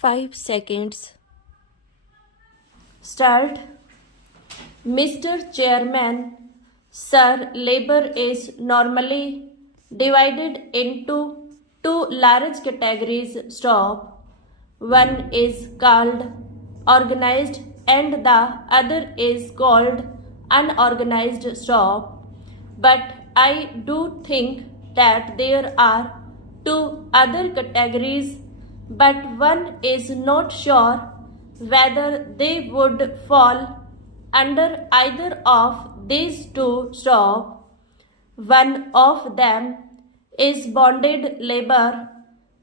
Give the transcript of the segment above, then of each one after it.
5 seconds. Start. Mr. Chairman, sir, labor is normally divided into two large categories. Stop. One is called organized and the other is called unorganized. Stop. But I do think that there are two other categories, but one is not sure whether they would fall under either of these two. Stop. One of them is bonded labor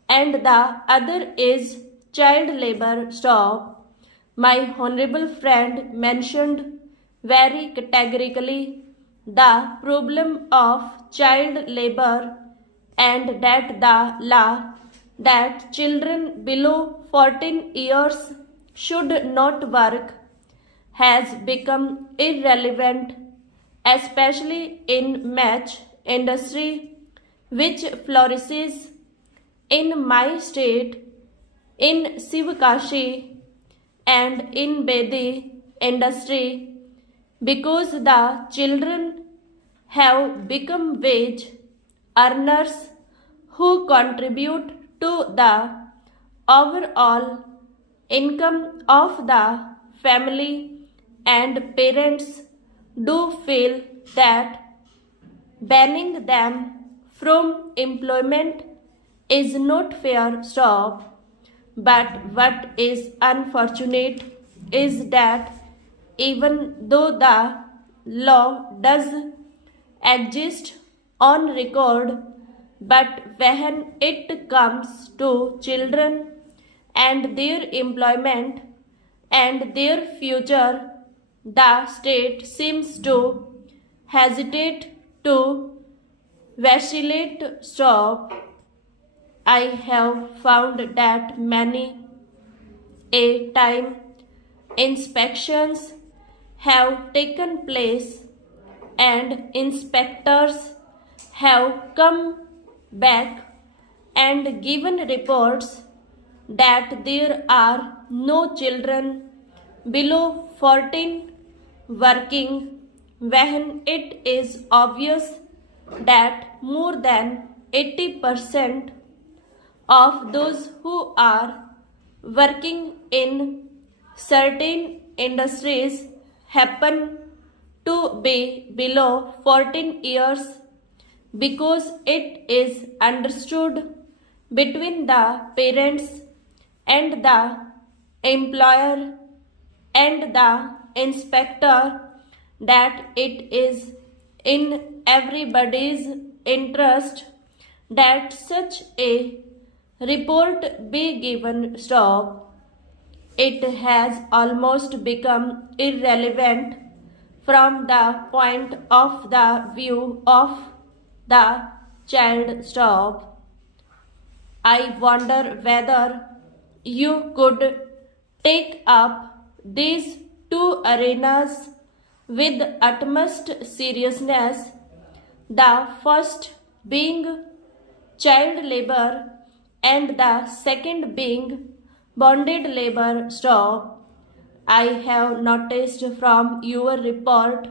and the other is child labor. Stop. My honorable friend mentioned very categorically the problem of child labor and that the law that children below 14 years should not work has become irrelevant, especially in match industry, which flourishes in my state, in Sivakashi, and in Bedi industry, because the children have become wage earners who contribute to the overall income of the family, and parents do feel that banning them from employment is not fair. Stop. But what is unfortunate is that even though the law does exist on record, but when it comes to children and their employment and their future, the state seems to hesitate to vacillate. Stop. I have found that many a time inspections have taken place and inspectors have come back and given reports that there are no children below 14 working, when it is obvious that more than 80% of those who are working in certain industries happen to be below 14 years, because it is understood between the parents and the employer and the inspector that it is in everybody's interest that such a report be given. Stop. It has almost become irrelevant from the point of the view of the child. Stop. I wonder whether you could take up these two arenas with utmost seriousness, the first being child labor and the second being bonded labor. Stop. I have noticed from your report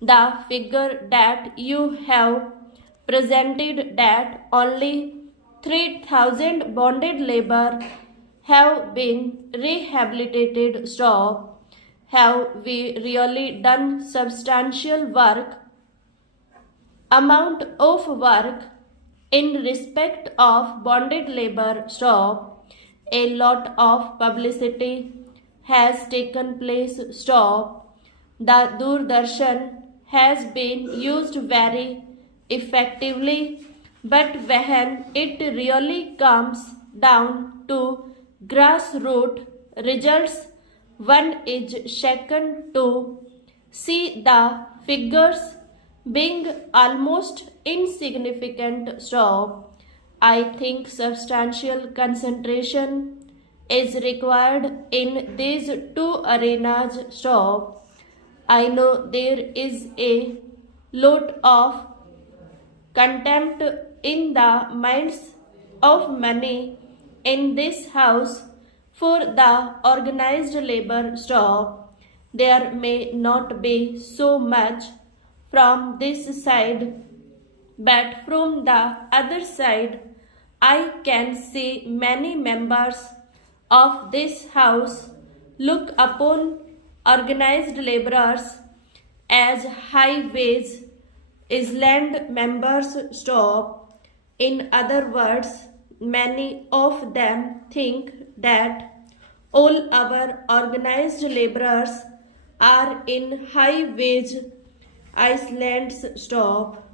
the figure that you have presented that only 3,000 bonded labor have been rehabilitated. Stop. Have we really done substantial amount of work in respect of bonded labor? Stop. A lot of publicity has taken place. Stop. The Doordarshan has been used very effectively, but when it really comes down to grassroots results, one is shaken to see the figures being almost insignificant. Stop. I think substantial concentration is required in these two arenas. Stop. I know there is a lot of contempt in the minds of many in this house For the organized labor stop, there may not be so much from this side, but from the other side, I can see many members of this house look upon organized laborers as high-wage island members stop. In other words, many of them think that all our organized laborers are in high-wage islands stop.